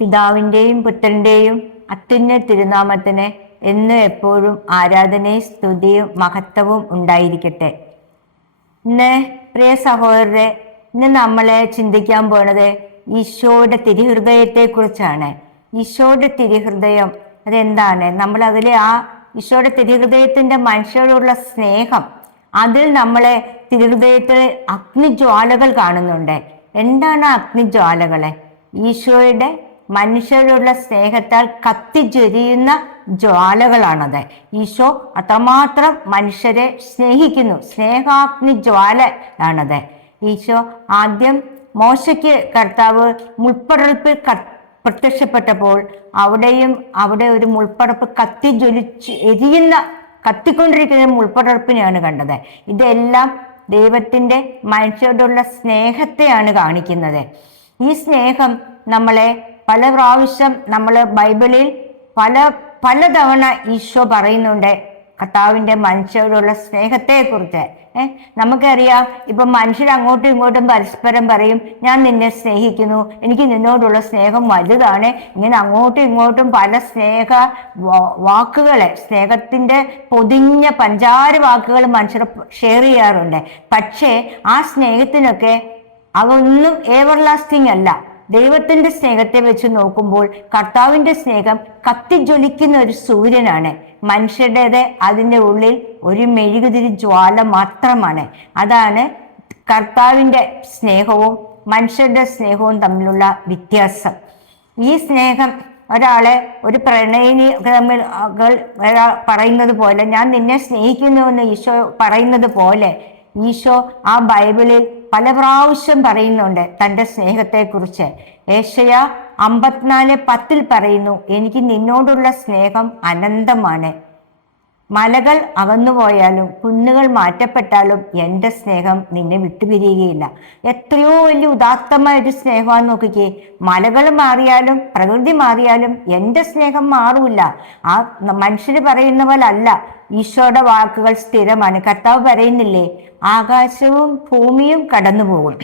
പിതാവിൻ്റെയും പുത്രൻ്റെയും അത്യുന്ന തിരുനാമത്തിന് എന്നും എപ്പോഴും ആരാധനയും സ്തുതിയും മഹത്വവും ഉണ്ടായിരിക്കട്ടെ. ഇന്ന് പ്രിയ സഹോദരരെ, ഇന്ന് നമ്മളെ ചിന്തിക്കാൻ പോണത് ഈശോയുടെ തിരുഹൃദയത്തെ കുറിച്ചാണ്. ഈശോയുടെ തിരുഹൃദയം അതെന്താണ്? നമ്മൾ അതിലെ ആ ഈശോയുടെ തിരുഹൃദയത്തിന്റെ മനുഷ്യരോടുള്ള സ്നേഹം, അതിൽ നമ്മളെ തിരുഹൃദയത്തിൽ അഗ്നിജ്വാലകൾ കാണുന്നുണ്ട്. എന്താണ് അഗ്നിജ്വാലകളെ? ഈശോയുടെ മനുഷ്യരോടുള്ള സ്നേഹത്താൽ കത്തിജ്വരിയുന്ന ജ്വാലകളാണത്. ഈശോ അത്രമാത്രം മനുഷ്യരെ സ്നേഹിക്കുന്നു. സ്നേഹാഗ്നി ജ്വാലയാണത്. ഈശോ ആദ്യം മോശയ്ക്ക് കർത്താവ് മുൾപ്പടർപ്പിൽ പ്രത്യക്ഷപ്പെട്ടപ്പോൾ അവിടെ ഒരു മുൾപ്പടർപ്പ് കത്തിജ്വലിച്ച് കത്തിക്കൊണ്ടിരിക്കുന്ന മുൾപ്പടർപ്പിനെയാണ് കണ്ടത്. ഇതെല്ലാം ദൈവത്തിന്റെ മനുഷ്യരോടുള്ള സ്നേഹത്തെയാണ് കാണിക്കുന്നത്. ഈ സ്നേഹം നമ്മളെ പല പ്രാവശ്യം നമ്മൾ ബൈബിളിൽ പലതവണ ഈശോ പറയുന്നുണ്ട് കർത്താവിന്റെ മനുഷ്യരോടുള്ള സ്നേഹത്തെ കുറിച്ച്. നമുക്കറിയാം, ഇപ്പൊ മനുഷ്യർ അങ്ങോട്ടും ഇങ്ങോട്ടും പരസ്പരം പറയും, ഞാൻ നിന്നെ സ്നേഹിക്കുന്നു, എനിക്ക് നിന്നോടുള്ള സ്നേഹം വലുതാണ്. ഇങ്ങനെ അങ്ങോട്ടും ഇങ്ങോട്ടും പല സ്നേഹ വാക്കുകളെ, സ്നേഹത്തിന്റെ പൊതിഞ്ഞ പഞ്ചാര വാക്കുകൾ മനുഷ്യർ ഷെയർ ചെയ്യാറുണ്ട്. പക്ഷേ ആ സ്നേഹത്തിനൊക്കെ അതൊന്നും എവർലാസ്റ്റിംഗ് അല്ല. ദൈവത്തിന്റെ സ്നേഹത്തെ വെച്ച് നോക്കുമ്പോൾ കർത്താവിന്റെ സ്നേഹം കത്തിജ്വലിക്കുന്ന ഒരു സൂര്യനാണ്. മനുഷ്യരുടേത് അതിൻ്റെ ഉള്ളിൽ ഒരു മെഴുകുതിരി ജ്വാല മാത്രമാണ്. അതാണ് കർത്താവിന്റെ സ്നേഹവും മനുഷ്യരുടെ സ്നേഹവും തമ്മിലുള്ള വ്യത്യാസം. ഈ സ്നേഹം ഒരു പ്രണയിനി തമ്മിൽ പറയുന്നത് പോലെ, ഞാൻ നിന്നെ സ്നേഹിക്കുന്നുവെന്ന് ഈശോ പറയുന്നത് പോലെ, ഈശോ ആ ബൈബിളിൽ പല പ്രാവശ്യം പറയുന്നുണ്ട് തൻ്റെ സ്നേഹത്തെക്കുറിച്ച്. ഏശയ്യാ 54:10 പറയുന്നു, എനിക്ക് നിന്നോടുള്ള സ്നേഹം അനന്തമാണ്. മലകൾ അകന്നുപോയാലും കുന്നുകൾ മാറ്റപ്പെട്ടാലും എൻ്റെ സ്നേഹം നിന്നെ വിട്ടുപിരിയുകയില്ല. എത്രയോ വലിയ ഉദാത്തമായൊരു സ്നേഹമാണെന്ന് നോക്കിക്കേ. മലകൾ മാറിയാലും പ്രകൃതി മാറിയാലും എൻ്റെ സ്നേഹം മാറൂല. ആ മനുഷ്യർ പറയുന്ന പോലെ അല്ല. ഈശോയുടെ വാക്കുകൾ സ്ഥിരമാണ്. കർത്താവ് പറയുന്നില്ലേ, ആകാശവും ഭൂമിയും കടന്നു പോകും,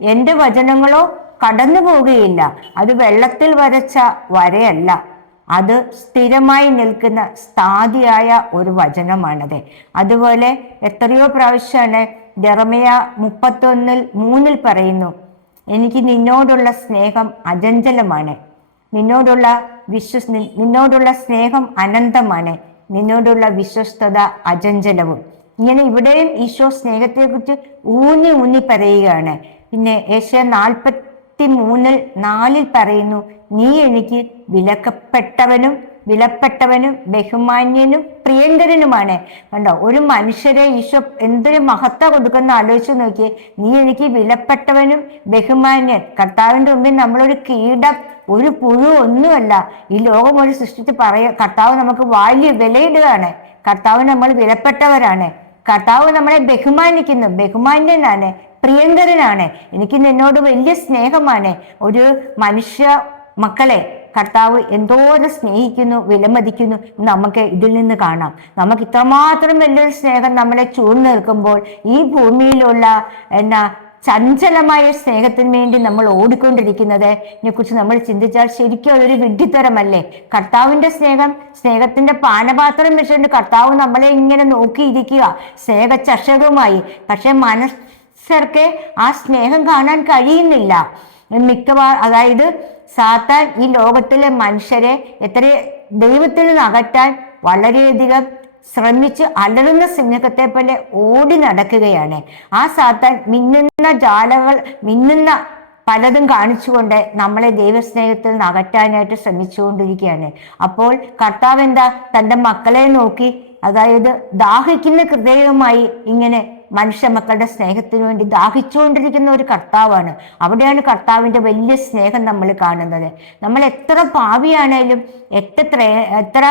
എൻ്റെ വചനങ്ങളോ കടന്നു പോവുകയില്ല. അത് വെള്ളത്തിൽ വരച്ച വരയല്ല, അത് സ്ഥിരമായി നിൽക്കുന്ന സ്ഥായിയായ ഒരു വചനമാണത്. അതുപോലെ എത്രയോ പ്രാവശ്യമാണ് ജെറമ്യാ 31:3 പറയുന്നു, എനിക്ക് നിന്നോടുള്ള സ്നേഹം അചഞ്ചലമാണ്, നിന്നോടുള്ള സ്നേഹം അനന്തമാണ്, നിന്നോടുള്ള വിശ്വസ്തത അചഞ്ചലവും. ഇങ്ങനെ ഇവിടെയും ഈശോ സ്നേഹത്തെക്കുറിച്ച് ഊന്നി പറയുകയാണ്. പിന്നെ ഏശയ്യാ 43:4 പറയുന്നു, നീ എനിക്ക് വിലപ്പെട്ടവനും ബഹുമാന്യനും പ്രിയങ്കരനുമാണ്. കണ്ടോ, ഒരു മനുഷ്യരെ ഈശോ എന്തൊരു മഹത്വം കൊടുക്കുന്ന ആലോചിച്ച് നോക്കിയേ. നീ എനിക്ക് വിലപ്പെട്ടവനും ബഹുമാന്യൻ. കർത്താവിന്റെ മുമ്പിൽ നമ്മളൊരു കീടം, ഒരു പുഴു ഒന്നുമല്ല. ഈ ലോകം ഒരു സൃഷ്ടിച്ച് കർത്താവ് നമുക്ക് വലിയ വിലയിടുകയാണ്. കർത്താവ് നമ്മൾ വിലപ്പെട്ടവരാണ്. കർത്താവ് നമ്മളെ ബഹുമാനിക്കുന്നു, ബഹുമാന്യനാണ്, പ്രിയങ്കരനാണ്. എനിക്ക് നിന്നോട് വലിയ സ്നേഹമാണ്. ഒരു മനുഷ്യ മക്കളെ കർത്താവ് എന്തോരം സ്നേഹിക്കുന്നു, വിലമതിക്കുന്നു, നമുക്ക് ഇതിൽ നിന്ന് കാണാം. നമുക്ക് ഇത്രമാത്രം വലിയൊരു സ്നേഹം നമ്മളെ ചൂഴ്ന്നു നിൽക്കുമ്പോൾ ഈ ഭൂമിയിലുള്ള ചഞ്ചലമായ സ്നേഹത്തിന് വേണ്ടി നമ്മൾ ഓടിക്കൊണ്ടിരിക്കുന്നതിനെ കുറിച്ച് നമ്മൾ ചിന്തിച്ചാൽ ശരിക്കും അതൊരു വിഡ്ഢിത്തരമല്ലേ? കർത്താവിന്റെ സ്നേഹത്തിന്റെ പാനപാത്രം വെച്ചുകൊണ്ട് കർത്താവ് നമ്മളെ ഇങ്ങനെ നോക്കിയിരിക്കുക സ്നേഹചഷകവുമായി. പക്ഷെ മനുഷ്യർക്ക് ആ സ്നേഹം കാണാൻ കഴിയുന്നില്ല. അതായത് സാത്താൻ ഈ ലോകത്തിലെ മനുഷ്യരെ ദൈവത്തിൽ നിന്ന് അകറ്റാൻ വളരെയധികം ശ്രമിച്ച് അലറുന്ന സിംഹത്തെ പോലെ ഓടി നടക്കുകയാണ്. ആ സാത്താൻ മിന്നുന്ന പലതും കാണിച്ചുകൊണ്ട് നമ്മളെ ദൈവസ്നേഹത്തിൽ നിന്ന് അകറ്റാനായിട്ട് ശ്രമിച്ചുകൊണ്ടിരിക്കുകയാണ്. അപ്പോൾ കർത്താവ് എന്താ, തൻ്റെ മക്കളെ നോക്കി, അതായത് ദാഹിക്കുന്ന ഹൃദയവുമായി ഇങ്ങനെ മനുഷ്യ മക്കളുടെ സ്നേഹത്തിന് വേണ്ടി ദാഹിച്ചുകൊണ്ടിരിക്കുന്ന ഒരു കർത്താവാണ്. അവിടെയാണ് കർത്താവിന്റെ വലിയ സ്നേഹം നമ്മൾ കാണുന്നത്. നമ്മൾ എത്ര പാപിയാണേലും എത്ര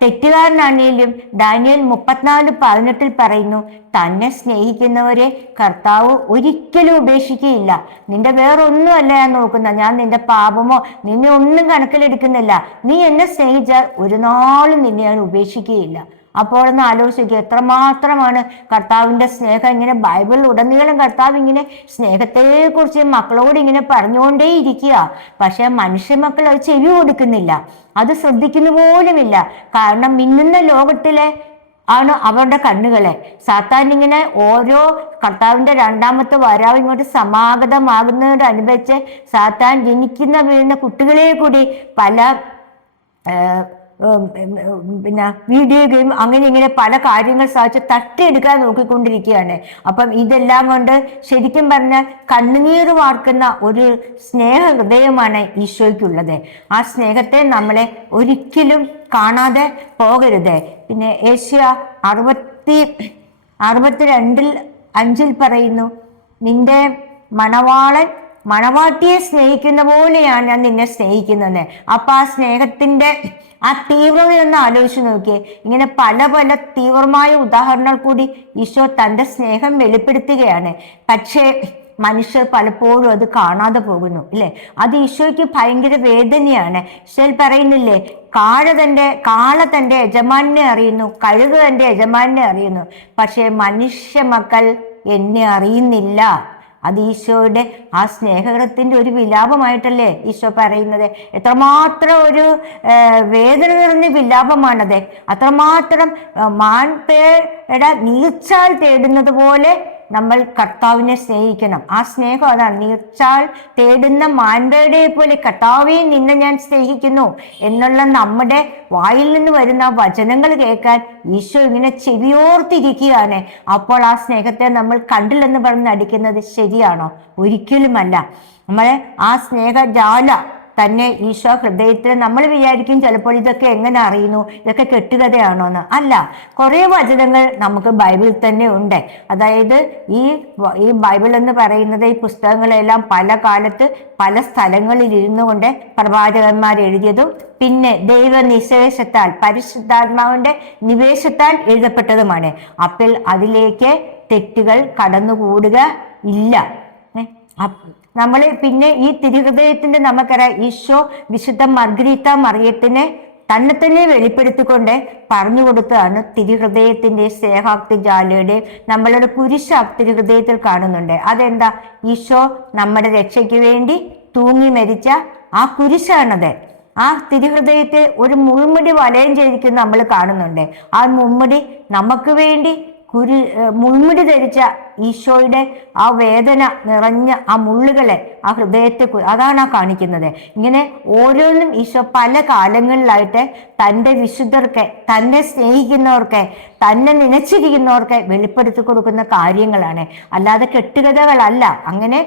തെറ്റുകാരനാണേലും ദാനിയേൽ 34:18 പറയുന്നു, തന്നെ സ്നേഹിക്കുന്നവരെ കർത്താവ് ഒരിക്കലും ഉപേക്ഷിക്കുകയില്ല. നിന്റെ വേറൊന്നുമല്ല ഞാൻ നോക്കുന്ന, ഞാൻ നിന്റെ പാപമോ നിന്നെ ഒന്നും കണക്കിലെടുക്കുന്നില്ല. നീ എന്നെ സ്നേഹിച്ചാൽ ഒരു നാളും നിന്നെ ഞാൻ ഉപേക്ഷിക്കുകയില്ല. അപ്പോൾ ഒന്ന് ആലോചിക്കുക, എത്രമാത്രമാണ് കർത്താവിന്റെ സ്നേഹം. ഇങ്ങനെ ബൈബിൾ ഉടനീളം കർത്താവ് ഇങ്ങനെ സ്നേഹത്തെ കുറിച്ച് മക്കളോട് ഇങ്ങനെ പറഞ്ഞുകൊണ്ടേ ഇരിക്കുക. പക്ഷെ മനുഷ്യ മക്കൾ അത് ചെവി കൊടുക്കുന്നില്ല, അത് ശ്രദ്ധിക്കുന്നു പോലുമില്ല. കാരണം മിന്നുന്ന ലോകത്തിലെ ആണ് അവരുടെ കണ്ണുകളെ. സാത്താൻ ഇങ്ങനെ ഓരോ കർത്താവിന്റെ രണ്ടാമത്തെ വരവ് ഇങ്ങോട്ട് സമാഗതമാകുന്നതനുബന്ധിച്ച് സാത്താൻ ജനിക്കുന്ന വീഴുന്ന കുട്ടികളെ കൂടി പല പിന്നെ വീഡിയോ ഗെയിം അങ്ങനെ ഇങ്ങനെ പല കാര്യങ്ങൾ സാധിച്ച് തട്ടിയെടുക്കാൻ നോക്കിക്കൊണ്ടിരിക്കുകയാണ്. അപ്പം ഇതെല്ലാം കൊണ്ട് ശരിക്കും പറഞ്ഞാൽ കണ്ണുനീർ വാർക്കുന്ന ഒരു സ്നേഹ ഹൃദയമാണ് ഈശോയ്ക്കുള്ളത്. ആ സ്നേഹത്തെ നമ്മളെ ഒരിക്കലും കാണാതെ പോകരുത്. പിന്നെ ഏഷ്യ 62:5 പറയുന്നു, നിന്റെ മണവാളൻ മണവാട്ടിയെ സ്നേഹിക്കുന്ന പോലെയാണ് ഞാൻ നിന്നെ സ്നേഹിക്കുന്നത്. അപ്പൊ ആ സ്നേഹത്തിന്റെ ആ തീവ്രതയൊന്ന് ആലോചിച്ച് നോക്കിയേ. ഇങ്ങനെ പല പല തീവ്രമായ ഉദാഹരണങ്ങൾ കൂടി ഈശോ തന്റെ സ്നേഹം വെളിപ്പെടുത്തുകയാണ്. പക്ഷേ മനുഷ്യർ പലപ്പോഴും അത് കാണാതെ പോകുന്നു, ഇല്ലേ? അത് ഈശോയ്ക്ക് ഭയങ്കര വേദനയാണ്. ഈശോ പറയുന്നില്ലേ, കാള തന്റെ യജമാനെ അറിയുന്നു, കഴുത തന്റെ യജമാനെ അറിയുന്നു, പക്ഷെ മനുഷ്യ മക്കൾ എന്നെ അറിയുന്നില്ല. അത് ഈശോയുടെ ആ സ്നേഹത്തിന്റെ ഒരു വിലാപമായിട്ടല്ലേ ഈശോ പറയുന്നത്. എത്രമാത്രം ഒരു വേദന നിറഞ്ഞ വിലാപമാണത്. അത്രമാത്രം മാൻപേട നീർച്ചാൽ തേടുന്നത് പോലെ നമ്മൾ കർത്താവിനെ സ്നേഹിക്കണം. ആ സ്നേഹം അതാണ്, നീർച്ചാൽ തേടുന്ന മാൻപേടയെ പോലെ കർത്താവെ നിന്നെ ഞാൻ സ്നേഹിക്കുന്നു എന്നുള്ള നമ്മുടെ വായിൽ നിന്ന് വരുന്ന വചനങ്ങൾ കേൾക്കാൻ ഈശോ ഇങ്ങനെ ചെവിയോർത്തിരിക്കുകയാണ്. അപ്പോൾ ആ സ്നേഹത്തെ നമ്മൾ കണ്ടില്ലെന്ന് പറഞ്ഞ് നടിക്കുന്നത് ശരിയാണോ? ഒരിക്കലുമല്ല. നമ്മളെ ആ സ്നേഹജാല തന്നെ ഈശോ ഹൃദയത്തിൽ, നമ്മൾ വിചാരിക്കും ചിലപ്പോൾ ഇതൊക്കെ എങ്ങനെ അറിയുന്നു, ഇതൊക്കെ കെട്ടുകഥയാണോ എന്ന്. അല്ല, കുറെ വചനങ്ങൾ നമുക്ക് ബൈബിളിൽ തന്നെ ഉണ്ട്. അതായത് ഈ ബൈബിൾ എന്ന് പറയുന്നത് ഈ പുസ്തകങ്ങളെല്ലാം പല കാലത്ത് പല സ്ഥലങ്ങളിൽ ഇരുന്നു കൊണ്ട് പ്രവാചകന്മാർ എഴുതിയതും പിന്നെ ദൈവനിശേഷത്താൽ പരിശുദ്ധാത്മാവിന്റെ നിവേശത്താൽ എഴുതപ്പെട്ടതുമാണ്. അപ്പോൾ അതിലേക്ക് തെറ്റുകൾ കടന്നുകൂടുക ഇല്ല. നമ്മൾ പിന്നെ ഈ തിരുഹൃദയത്തിന്റെ നമുക്കറിയാം, ഈശോ വിശുദ്ധ മർഗരീത്ത മറിയത്തിനെ തന്നെ വെളിപ്പെടുത്തിക്കൊണ്ട് പറഞ്ഞു കൊടുത്തതാണ് തിരുഹൃദയത്തിന്റെ സ്നേഹാക്തി ജാലയുടെ നമ്മളുടെ കുരിശാക്തി തിരുഹൃദയത്തിൽ കാണുന്നുണ്ട്. അതെന്താ? ഈശോ നമ്മുടെ രക്ഷയ്ക്ക് വേണ്ടി തൂങ്ങി മരിച്ച ആ കുരിശാണത്. ആ തിരുഹൃദയത്തെ ഒരു മുൾമുടി വലയം ചെയ്തിരിക്കുന്ന നമ്മൾ കാണുന്നുണ്ട്. ആ മുൾമുടി നമുക്ക് വേണ്ടി മുൾമുടി ധരിച്ച ഈശോയുടെ ആ വേദന നിറഞ്ഞ ആ മുള്ളുകളെ ആ ഹൃദയത്തെ അതാണ് ആ കാണിക്കുന്നത്. ഇങ്ങനെ ഓരോന്നും ഈശോ പല കാലങ്ങളിലായിട്ട് തൻ്റെ വിശുദ്ധർക്ക്, തന്നെ സ്നേഹിക്കുന്നവർക്ക്, തന്നെ നനച്ചിരിക്കുന്നവർക്ക് വെളിപ്പെടുത്തി കൊടുക്കുന്ന കാര്യങ്ങളാണ്, അല്ലാതെ കെട്ടുകഥകളല്ല. അങ്ങനെ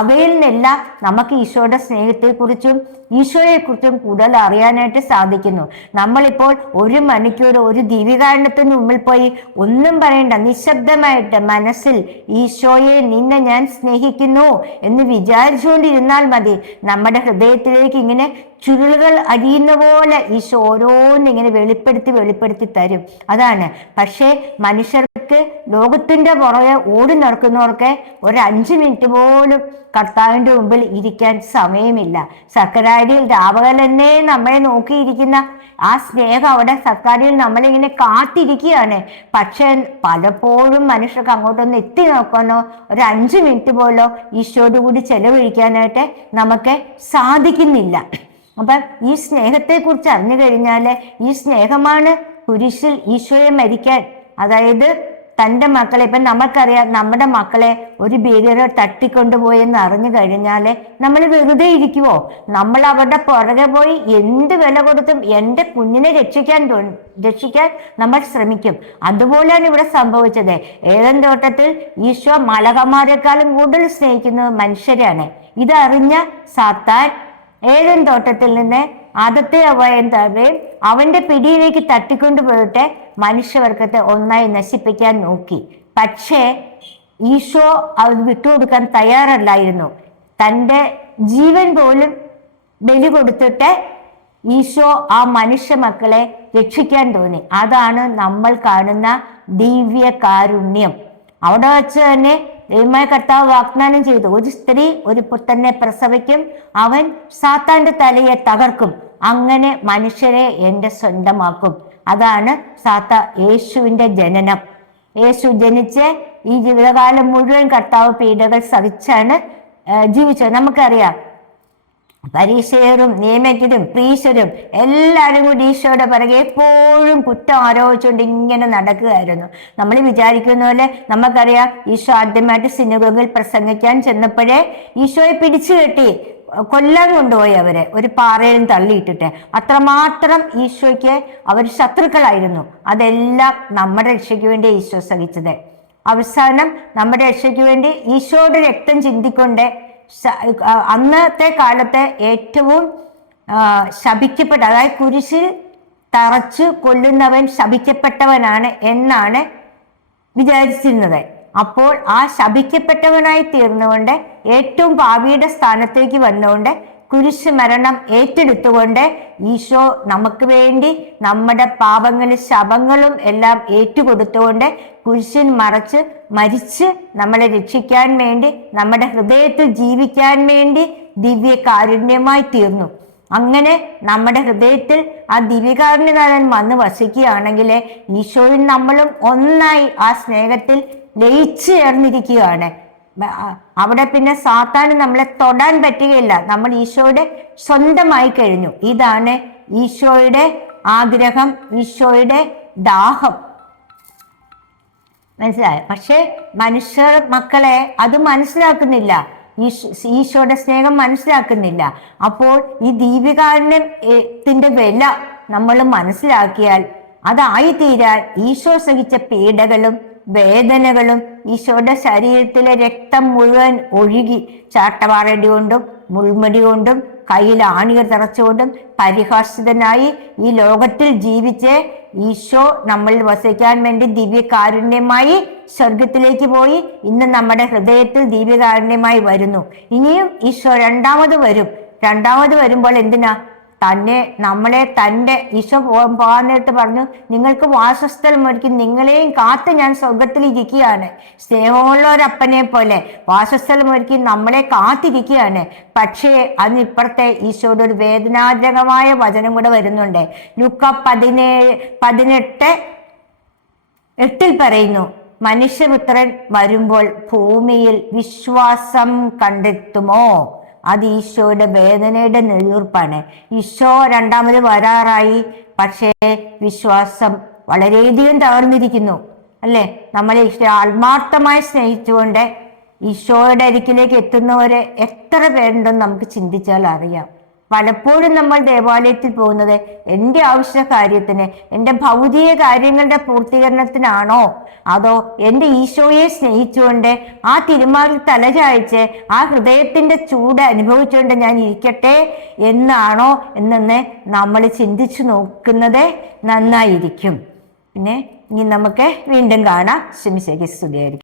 അവയിൽ നിന്നെല്ലാം നമുക്ക് ഈശോയുടെ സ്നേഹത്തെക്കുറിച്ചും ഈശോയെക്കുറിച്ചും കൂടുതൽ അറിയാനായിട്ട് സാധിക്കുന്നു. നമ്മളിപ്പോൾ 1 മണിക്കൂർ ഒരു ദിവ്യകാരുണ്യത്തിന് മുമ്പിൽ പോയി ഒന്നും പറയണ്ട, നിശബ്ദമായിട്ട് മനസ്സിൽ ഈശോയെ നിന്നെ ഞാൻ സ്നേഹിക്കുന്നു എന്ന് വിചാരിച്ചുകൊണ്ടിരുന്നാൽ മതി. നമ്മുടെ ഹൃദയത്തിലേക്ക് ഇങ്ങനെ ചുരുളുകൾ അരിയുന്ന പോലെ ഈശോ ഓരോന്നിങ്ങനെ വെളിപ്പെടുത്തി തരും. അതാണ്. പക്ഷേ മനുഷ്യർക്ക് ലോകത്തിന്റെ പുറകെ ഓടി നടക്കുന്നവർക്ക് ഒരു 5 മിനിറ്റ് പോലും കർത്താവിന്റെ മുമ്പിൽ ഇരിക്കാൻ സമയമില്ല. സക്കരാരിയിൽ രാവകലെന്നെ നമ്മളെ നോക്കിയിരിക്കുന്ന ആ സ്നേഹം അവിടെ സക്കാരിയിൽ നമ്മളിങ്ങനെ കാത്തിരിക്കുകയാണ്. പക്ഷെ പലപ്പോഴും മനുഷ്യർക്ക് അങ്ങോട്ടൊന്ന് എത്തി നോക്കാനോ ഒരു 5 മിനിറ്റ് പോലോ ഈശോയോട് കൂടി ചെലവഴിക്കാനായിട്ട് നമുക്ക് സാധിക്കുന്നില്ല. അപ്പം ഈ സ്നേഹത്തെ കുറിച്ച് അറിഞ്ഞു കഴിഞ്ഞാല് ഈ സ്നേഹമാണ് കുരിശിൽ ഈശോയെ മരിക്കാൻ, അതായത് തൻ്റെ മക്കളെ, ഇപ്പം നമുക്കറിയാം നമ്മുടെ മക്കളെ ഒരു ഭീകരർ തട്ടിക്കൊണ്ടുപോയെന്ന് അറിഞ്ഞു കഴിഞ്ഞാല് നമ്മൾ വെറുതെ ഇരിക്കുവോ? നമ്മൾ അവരുടെ പുറകെ പോയി എന്ത് വില കൊടുത്തും എൻ്റെ കുഞ്ഞിനെ രക്ഷിക്കാൻ നമ്മൾ ശ്രമിക്കും. അതുപോലെയാണ് ഇവിടെ സംഭവിച്ചത്. ഏദൻ തോട്ടത്തിൽ ഈശോ മലകന്മാരെക്കാളും കൂടുതൽ സ്നേഹിക്കുന്നത് മനുഷ്യരെയാണ്. ഇതറിഞ്ഞ സാത്താൻ ഏദൻ തോട്ടത്തിൽ നിന്ന് ആദത്തെ അവയും തവയും അവന്റെ പിടിയിലേക്ക് തട്ടിക്കൊണ്ടുപോയിട്ട് മനുഷ്യവർഗത്തെ ഒന്നായി നശിപ്പിക്കാൻ നോക്കി. പക്ഷേ ഈശോ അത് വിട്ടുകൊടുക്കാൻ തയ്യാറല്ലായിരുന്നു. തൻ്റെ ജീവൻ പോലും ബലി കൊടുത്തിട്ട് ഈശോ ആ മനുഷ്യ മക്കളെ രക്ഷിക്കാൻ തോന്നി. അതാണ് നമ്മൾ കാണുന്ന ദിവ്യ കാരുണ്യം. അവിടെ വെച്ച് തന്നെ ദൈവമായ കർത്താവ് വാഗ്ദാനം ചെയ്തു, ഒരു സ്ത്രീ ഒരു പുത്രനെ പ്രസവിക്കും, അവൻ സാത്താന്റെ തലയെ തകർക്കും, അങ്ങനെ മനുഷ്യരെ എൻ്റെ സ്വന്തമാക്കും. അതാണ് യേശുവിൻ്റെ ജനനം. യേശു ജനിച്ച് ഈ ജീവിതകാലം മുഴുവൻ കർത്താവ് പീഡകൾ സഹിച്ചാണ് ജീവിച്ചത്. നമുക്കറിയാം, പരീക്ഷയരും നിയമജ്ഞരും പ്രീശരും എല്ലാവരും കൂടി ഈശോയുടെ പിറകെ എപ്പോഴും കുറ്റം ആരോപിച്ചുകൊണ്ട് ഇങ്ങനെ നടക്കുകയായിരുന്നു. നമ്മൾ വിചാരിക്കുന്ന പോലെ നമുക്കറിയാം, ഈശോ ആദ്യമായിട്ട് സിനഗോഗിൽ പ്രസംഗിക്കാൻ ചെന്നപ്പോഴേ ഈശോയെ പിടിച്ചു കെട്ടി കൊല്ലാൻ കൊണ്ടുപോയി അവരെ ഒരു പാറയിലും തള്ളിയിട്ടിട്ട്. അത്രമാത്രം ഈശോയ്ക്ക് അവർ ശത്രുക്കളായിരുന്നു. അതെല്ലാം നമ്മുടെ രക്ഷയ്ക്ക് വേണ്ടി ഈശോ സഹിച്ചത്. അവസാനം നമ്മുടെ രക്ഷയ്ക്ക് വേണ്ടി ഈശോയുടെ രക്തം ചിന്തിക്കൊണ്ട് അന്നത്തെ കാലത്തെ ഏറ്റവും ശപിക്കപ്പെട്ട, അതായത് കുരിശിൽ തറച്ചു കൊല്ലുന്നവൻ ശപിക്കപ്പെട്ടവനാണ് എന്നാണ് വിചാരിച്ചിരുന്നത്. അപ്പോൾ ആ ശപിക്കപ്പെട്ടവനായി തീർന്നുകൊണ്ട് ഏറ്റവും പാപിയുടെ സ്ഥാനത്തേക്ക് വന്നുകൊണ്ട് കുരിശ് മരണം ഏറ്റെടുത്തുകൊണ്ട് ഈശോ നമുക്ക് വേണ്ടി നമ്മുടെ പാപങ്ങളും ശപങ്ങളും എല്ലാം ഏറ്റുകൊടുത്തുകൊണ്ട് കുരിശിൽ മരിച്ച് നമ്മളെ രക്ഷിക്കാൻ വേണ്ടി, നമ്മുടെ ഹൃദയത്തിൽ ജീവിക്കാൻ വേണ്ടി ദിവ്യകാരുണ്യമായി തീർന്നു. അങ്ങനെ നമ്മുടെ ഹൃദയത്തിൽ ആ ദിവ്യകാരുണ്യനാഥൻ വന്ന് വസിക്കുകയാണെങ്കിൽ ഈശോയും നമ്മളും ഒന്നായി ആ സ്നേഹത്തിൽ ലയിച്ചു ചേർന്നിരിക്കുകയാണ്. അവിടെ പിന്നെ സാത്താന് നമ്മളെ തൊടാൻ പറ്റുകയില്ല. നമ്മൾ ഈശോയുടെ സ്വന്തമായി കഴിഞ്ഞു. ഇതാണ് ഈശോയുടെ ആഗ്രഹം, ഈശോയുടെ ദാഹം. മനസ്സിലായോ? പക്ഷെ മനുഷ്യർ മക്കളെ അത് മനസ്സിലാക്കുന്നില്ല, ഈശോയുടെ സ്നേഹം മനസ്സിലാക്കുന്നില്ല. അപ്പോൾ ഈ ദീപികാരുണ്യത്തിന്റെ വില നമ്മൾ മനസ്സിലാക്കിയാൽ അതായി തീരാൻ ഈശോ സഹിച്ച പീഡകളും വേദനകളും, ഈശോയുടെ ശരീരത്തിലെ രക്തം മുഴുവൻ ഒഴുകി ചാട്ടവാറടി കൊണ്ടും മുൾമുടി കൊണ്ടും കയ്യിൽ ആണികൾ തറച്ചുകൊണ്ടും പരിഹാസിതനായി ഈ ലോകത്തിൽ ജീവിച്ച് ഈശോ നമ്മളിൽ വസിക്കാൻ വേണ്ടി ദിവ്യകാരുണ്യമായി സ്വർഗത്തിലേക്ക് പോയി ഇന്ന് നമ്മുടെ ഹൃദയത്തിൽ ദിവ്യകാരുണ്യമായി വരുന്നു. ഇനിയും ഈശോ രണ്ടാമത് വരുമ്പോൾ എന്തിനാ? നമ്മളെ തൻ്റെ ഈശോ പോകാൻ നേരത്ത് പറഞ്ഞു, നിങ്ങൾക്ക് വാസസ്ഥലം ഒരുക്കി നിങ്ങളെയും കാത്ത് ഞാൻ സ്വർഗത്തിൽ ഇരിക്കുകയാണ്. സ്നേഹമുള്ള ഒരപ്പനെ പോലെ വാസസ്ഥലം ഒരുക്കി നമ്മളെ കാത്തിരിക്കുകയാണ്. പക്ഷേ അതിനിപ്പുറത്തെ ഈശോയുടെ ഒരു വേദനാജനകമായ വചനം കൂടെ വരുന്നുണ്ട്. ലൂക്ക 17:8 പറയുന്നു, മനുഷ്യപുത്രൻ വരുമ്പോൾ ഭൂമിയിൽ വിശ്വാസം കണ്ടെത്തുമോ? അത് ഈശോയുടെ വേദനയുടെ നെടുവീർപ്പാണ്. ഈശോ രണ്ടാമത് വരാറായി, പക്ഷേ വിശ്വാസം വളരെയധികം തകർന്നിരിക്കുന്നു. അല്ലേ? നമ്മളെ ആത്മാർത്ഥമായി സ്നേഹിച്ചുകൊണ്ട് ഈശോയുടെ അരികിലേക്ക് എത്തുന്നവരെ എത്ര പേരുണ്ടെന്ന് നമുക്ക് ചിന്തിച്ചാൽ അറിയാം. പലപ്പോഴും നമ്മൾ ദേവാലയത്തിൽ പോകുന്നത് എൻ്റെ ആവശ്യ കാര്യത്തിന്, എൻ്റെ ഭൗതിക കാര്യങ്ങളുടെ പൂർത്തീകരണത്തിനാണോ, അതോ എൻ്റെ ഈശോയെ സ്നേഹിച്ചുകൊണ്ട് ആ തിരുമാറിൽ തലചായ്ച്ച് ആ ഹൃദയത്തിൻ്റെ ചൂട് അനുഭവിച്ചുകൊണ്ട് ഞാൻ ഇരിക്കട്ടെ എന്നാണോ എന്നൊന്ന് നമ്മൾ ചിന്തിച്ചു നോക്കുന്നത് നന്നായിരിക്കും. പിന്നെ ഇനി നമുക്ക് വീണ്ടും കാണാം. ശമിശയ്ക്ക് സ്തുതിയായിരിക്കും.